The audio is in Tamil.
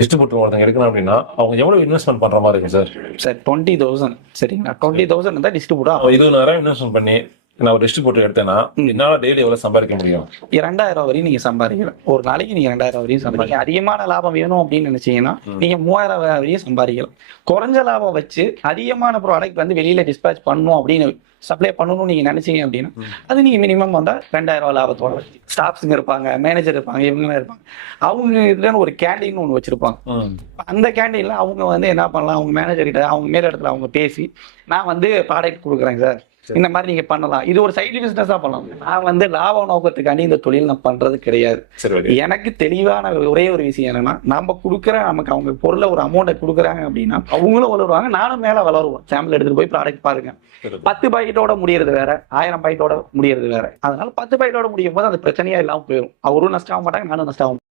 டிஸ்ட்ரிபியூட்டர் ஒருத்தங்க எடுக்கணும் அப்படின்னா அவங்க எவ்வளவு இன்வெஸ்ட்மெண்ட் பண்ற மாதிரி இருக்கு சார்? சார் 20,000 சரிங்களா? 20,000 இருந்தால் டிஸ்ட்ரிபியூட்டர் 20,000 இன்வெஸ்ட்மெண்ட் பண்ணி நான் ஒரு டிஸ்ட்ரிபியூட்டர் எடுத்தேன்னா என்னால டெய்லி எவ்வளவு சம்பாதிக்க முடியும்? 2,000 வரையும் நீங்க சம்பாதிக்கலாம். ஒரு நாளைக்கு நீங்க 2,000 வரையும் சம்பாதிக்கலாம். அதிகமான லாபம் வேணும் அப்படின்னு நினைச்சீங்கன்னா நீங்க 3,000 வரையும் சம்பாதிக்கலாம். குறைஞ்ச லாபம் வச்சு அதிகமான ப்ராடக்ட் வந்து வெளியில டிஸ்பேச் பண்ணணும் அப்படின்னு சப்ளை பண்ணணும்னு நீங்க நினைச்சீங்க அப்படின்னா அது நீங்க மினிமம் வந்தா 2,000 லாபத்தோட ஸ்டாஃப்ஸுங்க இருப்பாங்க, மேனேஜர் இருப்பாங்க, இவங்கெல்லாம் இருப்பாங்க. அவங்க இதுல ஒரு கேண்டீன் ஒன்று வச்சிருப்பாங்க. அந்த கேண்டீன்ல அவங்க வந்து என்ன பண்ணலாம், அவங்க மேனேஜர் கிட்ட அவங்க மேல இடத்துல அவங்க பேசி நான் வந்து ப்ராடக்ட் கொடுக்குறேங்க சார், இந்த மாதிரி நீங்க பண்ணலாம், இது ஒரு சைடு பிசினஸா பண்ணலாம். நான் வந்து லாப நோக்கத்துக்காண்டி இந்த தொழில் நான் பண்றது கிடையாது. எனக்கு தெளிவான ஒரே ஒரு விஷயம் என்னன்னா, நம்ம கொடுக்குற நமக்கு அவங்க பொருளை ஒரு அமௌண்ட்டை கொடுக்குறாங்க அப்படின்னா அவங்களும் வளருவாங்க, நானும் மேல வளருவோம். சாம்பிள் எடுத்துட்டு போய் ப்ராடக்ட் பாருங்க. 10 பாக்கெட்டோட முடியறது வேற, 1000 பாக்கெட்டோட முடியறது வேற. அதனால 10 பாக்கெட்டோட முடியும் போது அது பிரச்சனையா இல்லாம போயிடும். அவரும் நஷ்டம் ஆக மாட்டாங்க, நானும் நஷ்டம் ஆகும்.